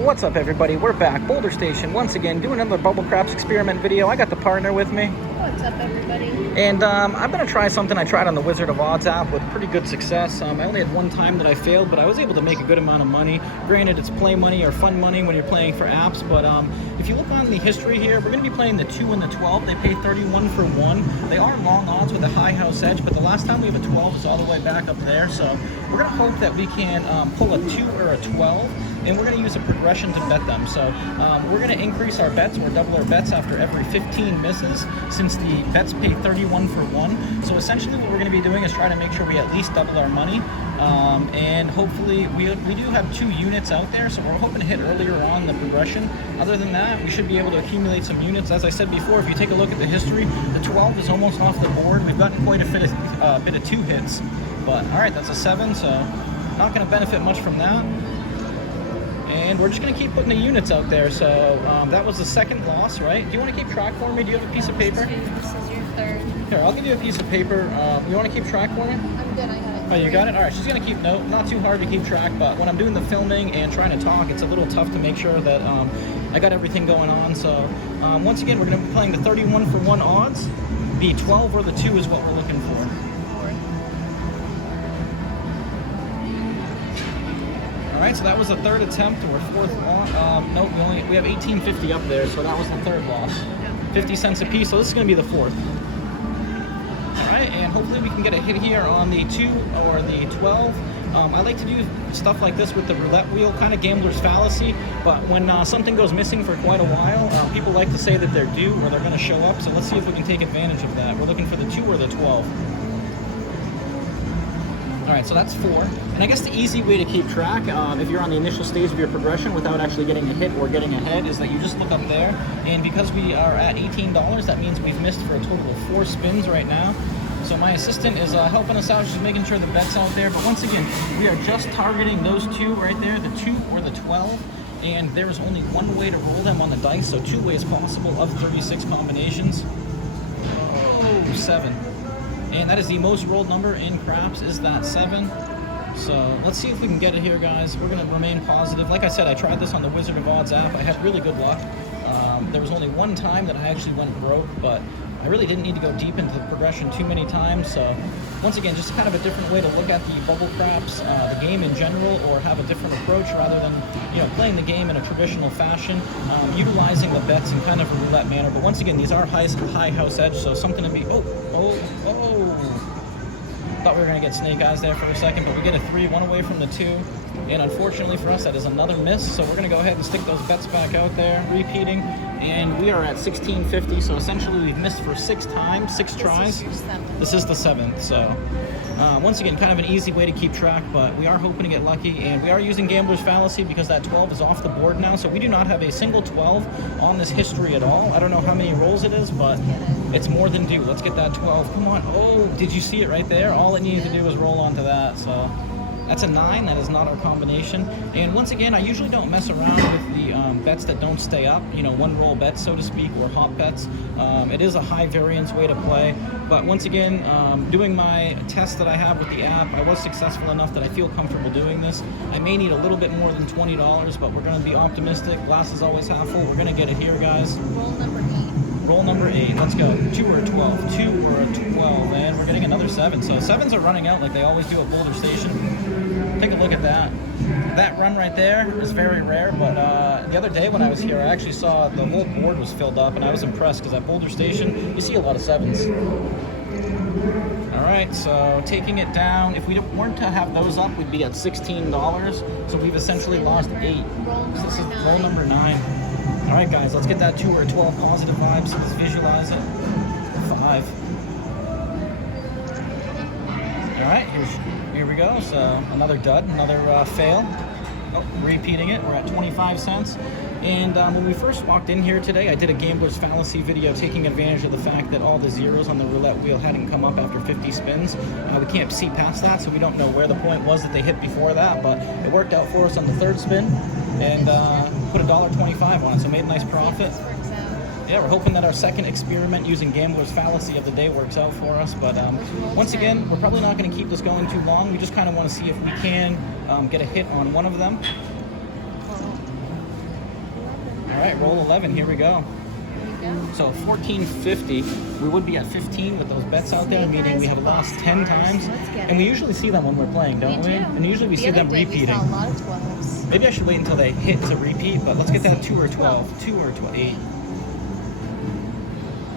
What's up, everybody? We're back, Boulder Station, once again, doing another bubble craps experiment video. I got the partner with me. What's up, everybody? And I'm going to try something I tried on the Wizard of Odds app with pretty good success. I only had one time that I failed, but I was able to make a good amount of money. Granted, it's play money or fun money when you're playing for apps, but if you look on the history here, we're going to be playing the 2 and the 12. They pay 31 for 1. They are long odds with a high house edge, but the last time we have a 12 is all the way back up there, so we're going to hope that we can pull a 2 or a 12. And we're going to use a progression to bet them. So we're going to increase our bets or double our bets after every 15 misses, since the bets pay 31 for 1. So essentially what we're going to be doing is try to make sure we at least double our money. And hopefully we do have 2 units out there, so we're hoping to hit earlier on the progression. Other than that, we should be able to accumulate some units. As I said before, if you take a look at the history, the 12 is almost off the board. We've gotten quite a bit of 2 hits. But all right, that's a 7, so not going to benefit much from that. And we're just going to keep putting the units out there. So that was the second loss, right? Do you want to keep track for me? Do you have a piece of paper? This is your third. Here, I'll give you a piece of paper. You want to keep track for me? I'm good, I got it. Oh, you got it? All right, she's going to keep note. Not too hard to keep track, but when I'm doing the filming and trying to talk, it's a little tough to make sure that I got everything going on. So once again, we're going to be playing the 31 for 1 odds. The 12 or the 2 is what we're looking for. All right, so that was the third attempt or fourth loss. Nope, we have 18.50 up there, so that was the third loss. 50 cents a piece, so this is going to be the fourth. All right, and hopefully we can get a hit here on the 2 or the 12. I like to do stuff like this with the roulette wheel, kind of gambler's fallacy, but when something goes missing for quite a while, people like to say that they're due or they're going to show up, so let's see if we can take advantage of that. We're looking for the 2 or the 12. All right, so that's 4. And I guess the easy way to keep track, if you're on the initial stage of your progression without actually getting a hit or getting ahead, is that you just look up there. And because we are at $18, that means we've missed for a total of 4 spins right now. So my assistant is helping us out, just making sure the bet's out there. But once again, we are just targeting those 2 right there, the 2 or the 12. And there is only one way to roll them on the dice, so 2 ways possible of 36 combinations. Oh, 7. And that is the most rolled number in craps, is that 7. So let's see if we can get it here, guys. We're going to remain positive. Like I said, I tried this on the Wizard of Odds app. I had really good luck. There was only one time that I actually went broke, but I really didn't need to go deep into the progression too many times. So once again, just kind of a different way to look at the bubble craps, the game in general, or have a different approach rather than playing the game in a traditional fashion, utilizing the bets in kind of a roulette manner. But once again, these are high house edge, so something to be. Thought we were going to get snake eyes there for a second, but we get a 3, 1 away from the 2. And unfortunately for us, that is another miss. So we're going to go ahead and stick those bets back out there, repeating. And we are at 16.50, so essentially we've missed for 6 times, 6 tries. This is the 7th, so once again, kind of an easy way to keep track, but we are hoping to get lucky. And we are using gambler's fallacy because that 12 is off the board now, so we do not have a single 12 on this history at all. I don't know how many rolls it is, but it's more than due. Let's get that 12. Come on. Oh, did you see it right there? All it needed to do was roll onto that, so that's a 9. That is not our combination. And once again, I usually don't mess around with the bets that don't stay up, one roll bets, so to speak, or hot bets. It is a high variance way to play. But once again, doing my test that I have with the app, I was successful enough that I feel comfortable doing this. I may need a little bit more than $20, but we're going to be optimistic. Glass is always half full. We're going to get it here, guys. Roll number 8. Roll number 8. Let's go. 2 or a 12. 2 or a 12. And we're getting another 7. So 7s are running out like they always do at Boulder Station. Take a look at that. That run right there is very rare, but the other day when I was here, I actually saw the whole board was filled up, and I was impressed because at Boulder Station, you see a lot of 7s. All right, so taking it down, if we weren't to have those up, we'd be at $16. So we've essentially lost 8. So this is roll number 9. All right, guys, let's get that 2 or 12 positive vibes. Let's visualize it. 5. All right, here we go. So another dud, another fail. Oh, repeating it. We're at 25 cents. And when we first walked in here today, I did a gambler's fallacy video taking advantage of the fact that all the zeros on the roulette wheel hadn't come up after 50 spins. We can't see past that, so we don't know where the point was that they hit before that, but it worked out for us on the 3rd spin, and put $1.25 on it, so made a nice profit. Yeah, we're hoping that our second experiment using gambler's fallacy of the day works out for us. But once again, we're probably not going to keep this going too long. We just kind of want to see if we can get a hit on one of them. right, roll 11. Here we go. There you go. So 1450. We would be at 15 with those bets out there, meaning we have lost 10 times. Let's get And we it. usually see them when we're playing, don't we? do. And usually we The see other them day repeating. We saw a lot of 12s. Maybe I should wait until they hit to repeat, but let's get that 2 or 12. 2 or 12. 8.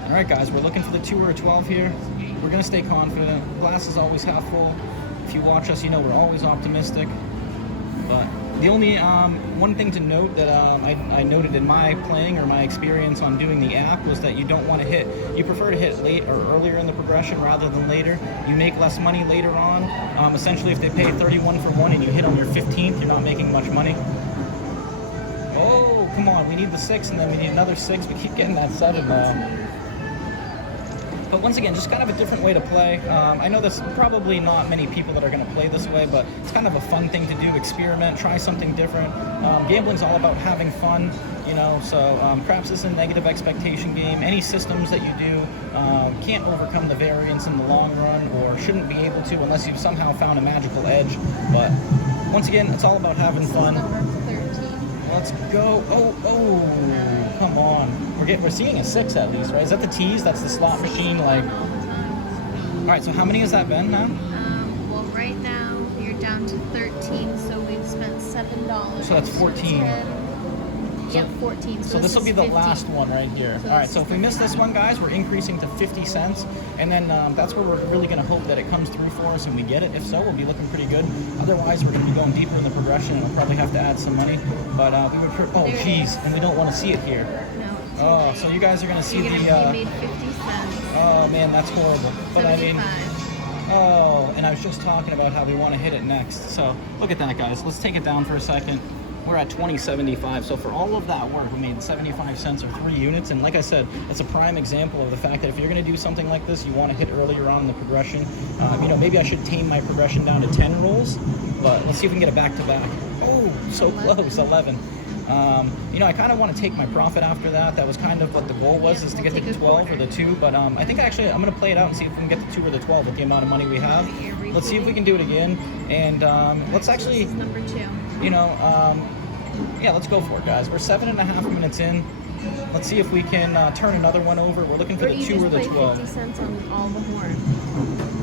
All right, guys, we're looking for the 2 or 12 here. We're going to stay confident. Glass is always half full. If you watch us, you know we're always optimistic. But the only one thing to note that I noted in my playing or my experience on doing the app was that you don't want to hit, you prefer to hit late or earlier in the progression rather than later. You make less money later on. Essentially, if they pay 31 for one and you hit on your 15th, you're not making much money. Oh, come on, we need the 6 and then we need another 6. We keep getting that 7 now. But once again, just kind of a different way to play. I know there's probably not many people that are going to play this way, but it's kind of a fun thing to do, experiment, try something different. Gambling's all about having fun, you know, so craps is a negative expectation game. Any systems that you do can't overcome the variance in the long run or shouldn't be able to unless you've somehow found a magical edge. But once again, it's all about having fun. Number 13. Let's go. Oh, come on. We're seeing a 6 at least, right? Is that the tease? That's the slot machine, like. All right, so how many has that been now? Well, right now you're down to 13, so we've spent $7. So that's 14. 10. Yep, 14. So this will be the 15. last one right here. So All right, this so is if we the miss this last one, guys, we're increasing to 50 cents. And then that's where we're really going to hope that it comes through for us and we get it. If so, we'll be looking pretty good. Otherwise, we're going to be going deeper in the progression and we'll probably have to add some money. But we would, oh, There it geez, is. and we don't want to see it here. No. Oh, so you guys are going to see You the, made 50 cents. oh man, that's horrible. But I mean, 75. oh, and I was just talking about how we want to hit it next. So look at that, guys. Let's take it down for a second. We're at 20.75. So for all of that work, we made 75 cents or 3 units. And like I said, it's a prime example of the fact that if you're going to do something like this, you want to hit earlier on in the progression. You know, maybe I should tame my progression down to 10 rolls, but let's see if we can get it back to back. Oh, so 11. close, 11. You know, I kind of want to take my profit after that. That was kind of what the goal was, is to get We'll the take a 12 or quarter. the 2. But I think actually I'm going to play it out and see if we can get the 2 or the 12 with the amount of money we have. Let's see if we can do it again. And let's actually, This is number 2. you know, yeah, let's go for it, guys. We're 7.5 minutes in. Let's see if we can turn another one over. We're looking for Or the you 2 just or the play 12. 50 cents on all the horn.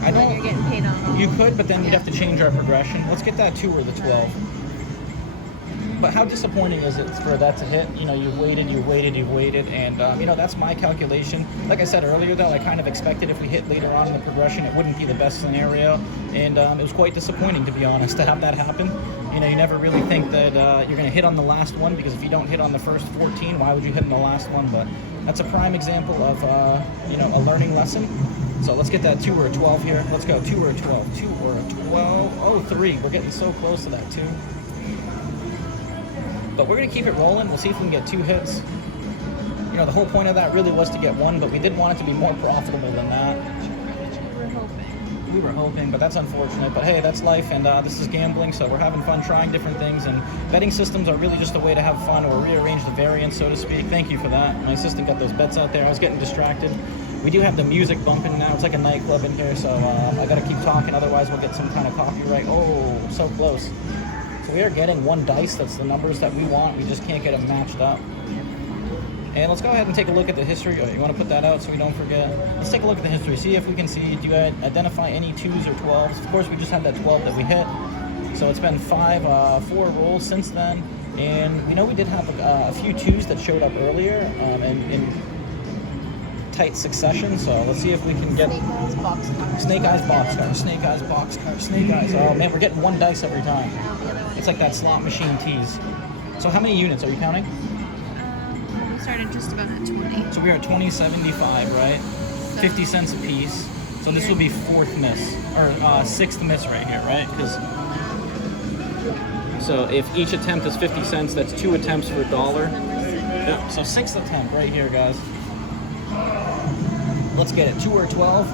I And then you're don't. getting paid on all. You could, but then we'd Yeah. have to change our progression. Let's get that 2 or the 12. But how disappointing is it for that to hit? You know, you've waited, and you know, that's my calculation. Like I said earlier, though, I kind of expected if we hit later on in the progression, it wouldn't be the best scenario, and it was quite disappointing, to be honest, to have that happen. You know, you never really think that you're going to hit on the last one, because if you don't hit on the first 14, why would you hit on the last one? But that's a prime example of, you know, a learning lesson. So let's get that 2 or a 12 here. Let's go, 2 or a 12, 2 or a 12. Oh, 3. We're getting so close to that 2. But we're going to keep it rolling. We'll see if we can get 2 hits. You know, the whole point of that really was to get 1, but we did want it to be more profitable than that. We're hoping. We were hoping, but that's unfortunate. But hey, that's life, and this is gambling, so we're having fun trying different things. And betting systems are really just a way to have fun or rearrange the variance, so to speak. Thank you for that. My assistant got those bets out there. I was getting distracted. We do have the music bumping now. It's like a nightclub in here, so I got to keep talking. Otherwise, we'll get some kind of copyright. Oh, so close. So we are getting 1 dice. That's the numbers that we want. We just can't get them matched up. And let's go ahead and take a look at the history. Oh, you want to put that out so we don't forget? Let's take a look at the history. See if we can see, do you identify any 2s or 12s? Of course, we just had that 12 that we hit. So it's been 4 rolls since then. And we know we did have a few 2s that showed up earlier in tight succession. So let's see if we can get... Snake Eyes Boxcar. Snake Eyes Boxcar, Snake Eyes Boxcar, Snake Eyes. Oh man, we're getting 1 dice every time. Now the other one It's like that slot machine tease. So how many units are you counting? We started just about at 20. So we are at 20.75, right? 50 cents a piece. So this will be 4th miss, or 6th miss right here, right? Because so if each attempt is 50 cents, that's 2 attempts for $1. Number 6. Yep. So 6th attempt right here, guys. Let's get it. 2 or 12.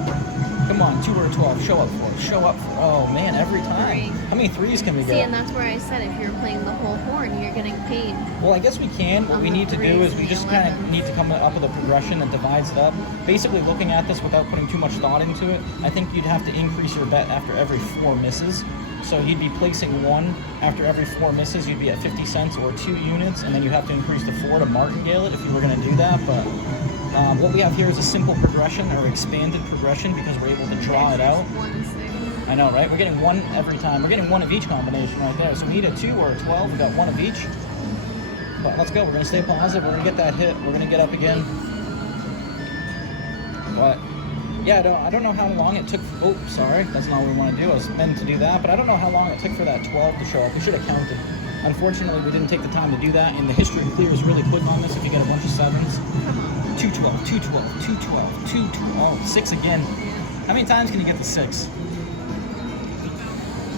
Come on, 2 or 12. Show up for it. Show up for it. Oh man, every time. 3. How many 3s can we See, get? and that's where I said if you're playing the whole horn, you're getting paid. Well, I guess we can. What On we the need to do 3s is we and just the kind of 11s. need to come up with a progression that divides it up. Basically, looking at this without putting too much thought into it, I think you'd have to increase your bet after every 4 misses. So you'd be placing 1 after every 4 misses. You'd be at 50 cents or 2 units, and then you have to increase to 4 to martingale it if you were going to do that. But what we have here is a simple progression or expanded progression because we're able to draw it out. I know, right? We're getting 1 every time. We're getting 1 of each combination right there. So we need a 2 or a 12. We got 1 of each. But let's go. We're going to stay positive. We're going to get that hit. We're going to get up again. But yeah, I don't know how long it took. Oh, sorry. That's not what we want to do. I was meant to do that. But I don't know how long it took for that 12 to show up. We should have counted. Unfortunately, we didn't take the time to do that. And the history clears really quick on this if you get a bunch of 7s. 212, 212, 212, 212, 6 again. How many times can you get the 6?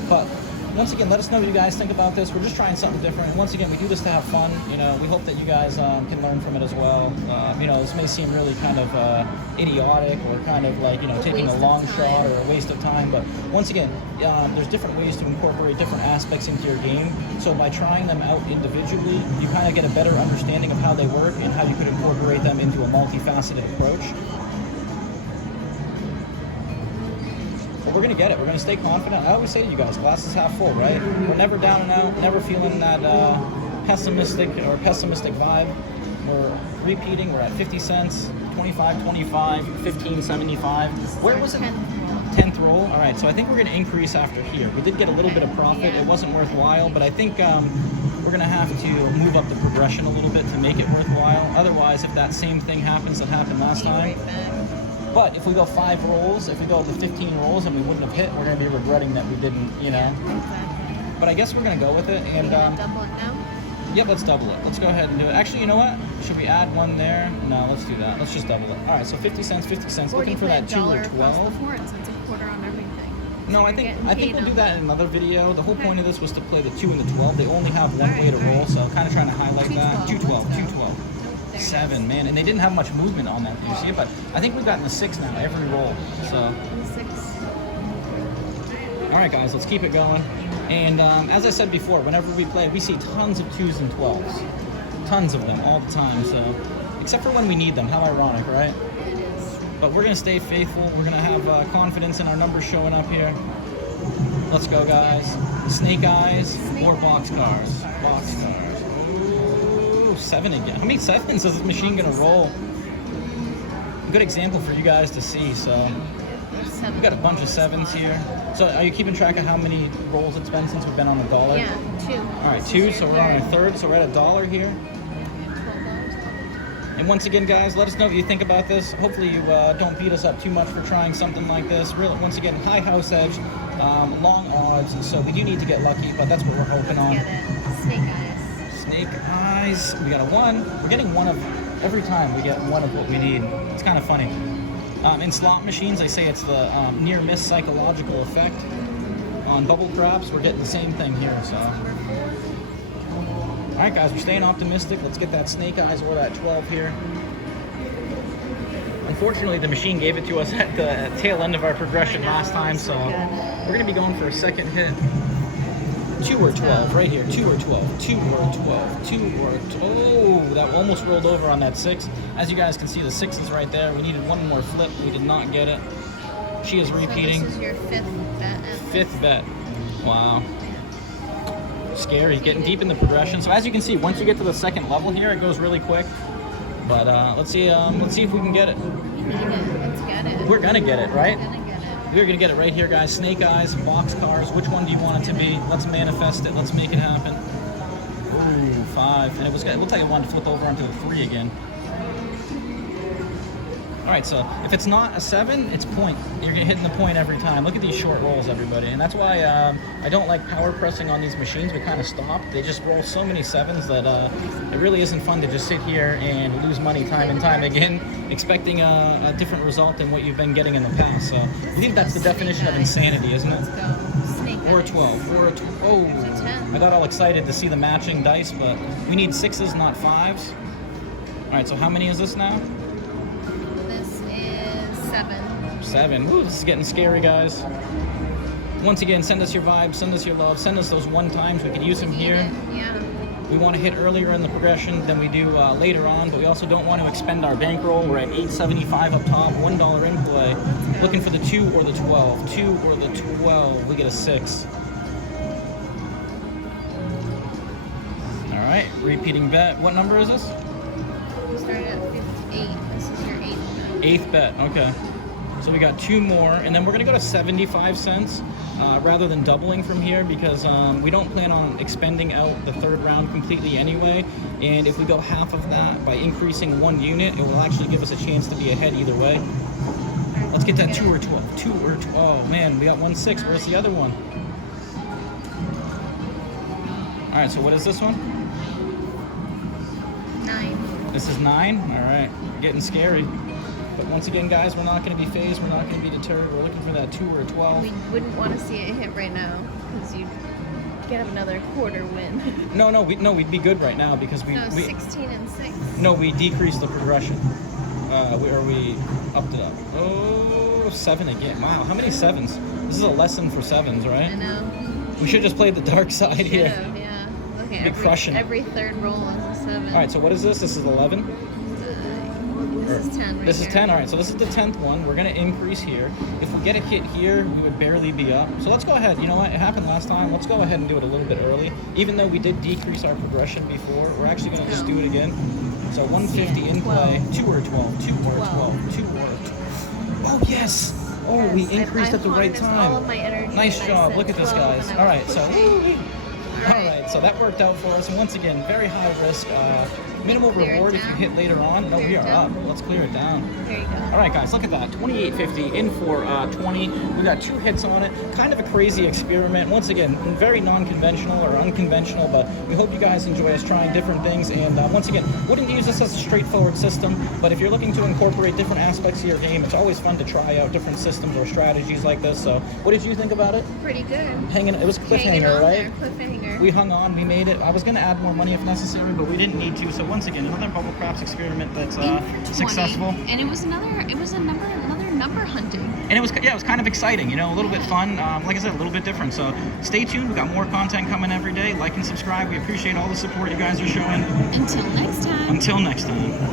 But once again, let us know what you guys think about this. We're just trying something different. Once again, we do this to have fun. You know, we hope that you guys can learn from it as well. You know, this may seem really kind of idiotic or kind of like, you know, taking a long shot or a waste of time. But once again, there's different ways to incorporate different aspects into your game. So by trying them out individually, you kind of get a better understanding of how they work and how you could incorporate them into a multifaceted approach. But we're going to get it. We're going to stay confident. I always say to you guys, glass is half full, right? We're never down and out, never feeling that pessimistic vibe. We're repeating. We're at 50 cents, 25, 25, 15, 75. Where was it? 10th roll. All right, so I think we're going to increase after here. We did get a little bit of profit. It wasn't worthwhile, but I think we're going to have to move up the progression a little bit to make it worthwhile. Otherwise, if that same thing happens that happened last time, but if we go 5 rolls, if we go to 15 rolls and we wouldn't have hit, we're going to be regretting that we didn't, you know. Yeah, exactly. But I guess we're going to go with it. And double it now? Yep, let's double it. Let's go ahead and do it. Actually, you know what? Should we add 1 there? No, let's do that. Let's just double it. All right, so 50 cents, 50 cents. Looking for that 2 or 12. Before it, since a quarter on everything. No, I think we'll do that in another video. The whole point of this was to play the 2 and the 12. They only have 1 way to roll, so I'm kind of trying to highlight that. 212, 212. 7, man, and they didn't have much movement on that. You see it, but I think we've gotten the 6 now every roll. So 6. all right, guys, let's keep it going. And as I said before, whenever we play, we see tons of 2s and 12s, tons of them all the time. So except for when we need them. How ironic, right? It is. But we're gonna stay faithful. We're gonna have confidence in our numbers showing up here. Let's go, guys. Snake eyes or box cars. Box cars. 7 again. How many 7s is this machine gonna roll? A good example for you guys to see. So we got a bunch of 7s here. So are you keeping track of how many rolls it's been since we've been on the dollar? Yeah, 2. All right, 2. So we're on our 3rd. So we're at $1 here. And once again, guys, let us know what you think about this. Hopefully you don't beat us up too much for trying something like this. Really, once again, high house edge, long odds. So we do need to get lucky, but that's what we're hoping on. Get it. Snake eyes. Snake eyes. We got a 1. We're getting 1 of every time. We get 1 of what we need. It's kind of funny. In slot machines, they say it's the near miss psychological effect. On bubble craps, we're getting the same thing here. So, all right, guys, we're staying optimistic. Let's get that snake eyes or that 12 here. Unfortunately, the machine gave it to us at the tail end of our progression last time, so we're going to be going for a second hit. 2 or 12, right here. 2 or 12. 2 or 12. 2 or 12. Oh, that almost rolled over on that 6. As you guys can see, the 6 is right there. We needed 1 more flip. We did not get it. She is repeating. So this is your 5th bet. 5th bet. Wow. Scary. Getting deep in the progression. So as you can see, once you get to the 2nd level here, it goes really quick. But let's see if we can get it. We need it. Let's get it. We're gonna get it, right? We're gonna get it. We're gonna get it right here, guys. Snake eyes, box cars. Which one do you want it to be? Let's manifest it. Let's make it happen. Ooh, 5. And it looks like it wanted to flip over onto a 3 again. All right, so if it's not a 7, it's point. You're hitting the point every time. Look at these short rolls, everybody. And that's why I don't like power pressing on these machines. We kind of stop. They just roll so many 7s that it really isn't fun to just sit here and lose money time and time again, expecting a different result than what you've been getting in the past. So I think that's the definition of insanity, isn't it? Let's go. Snake Or a eyes. 12. Or a 12. Oh, It's a 10. I got all excited to see the matching dice, but we need 6s, not 5s. All right, so how many is this now? This is 7. 7. Ooh, this is getting scary, guys. Once again, send us your vibes, send us your love, send us those 1 times. We could use them here. Yeah. We want to hit earlier in the progression than we do later on, but we also don't want to expend our bankroll. We're at $8.75 up top, $1 in play. Looking for the 2 or the 12. 2 or the 12. We get a 6. Repeating bet. What number is this? We started at 58. This is your 8th bet. 8th bet. Okay. So we got 2 more, and then we're gonna go to 75 cents rather than doubling from here because we don't plan on expending out the 3rd round completely anyway. And if we go half of that by increasing 1 unit, it will actually give us a chance to be ahead either way. Let's get that 2 or 12. 2 or 12. Oh man, we got 1 6. Where's the other one? All right. So what is this one? 9. This is 9. All right. Getting scary. But once again, guys, we're not going to be phased. We're not going to be deterred. We're looking for that 2 or 12. We wouldn't want to see it hit right now because you'd get another quarter win. No, we'd be good right now because we 16 and 6. No, we decreased the progression. We upped it up. Oh, 7 again. Wow, how many 7s? This is a lesson for 7s, I right? know. We should just play the dark side here. Yeah. Okay. Be crushing it. Every 3rd roll is a 7. All right, so what is this? This is 11. This is 10. Right This is here. 10. All right, so this is the 10th one. We're gonna increase here. If we get a hit here, we would barely be up. So let's go ahead. You know what? It happened last time. Let's go ahead and do it a little bit early. Even though we did decrease our progression before, we're actually gonna just do it again. So 150 in play. 2 or 12. 2 or 12. 2 or 12. Oh yes. Oh, Yes, we increased I at the right harnessed all of time. my energy Nice and I job. said Look at this, 12 guys. and I All was right, so. pushing. All right, so that worked out for us. And once again, very high risk, minimal Clear it reward if you down. hit later on. No, Clear we it are down. up. Let's clear it down. There you go. All right, guys, look at that. 28.50 in for 20. We got 2 hits on it. Kind of a crazy experiment. Once again, very non-conventional or unconventional, but we hope you guys enjoy us trying different things. And once again, wouldn't use this as a straightforward system, but if you're looking to incorporate different aspects of your game, it's always fun to try out different systems or strategies like this. So what did you think about it? Pretty good. It was Hanging cliffhanger, on right? there, cliffhanger. We hung on, we made it. I was going to add more money if necessary, but we didn't need to. So once again, another bubble craps experiment that's In for 20, successful. And it was another number hunting. And it was kind of exciting, you know, a little bit fun. Like I said, a little bit different. So stay tuned. We got more content coming every day. Like and subscribe. We appreciate all the support you guys are showing. Until next time. Until next time.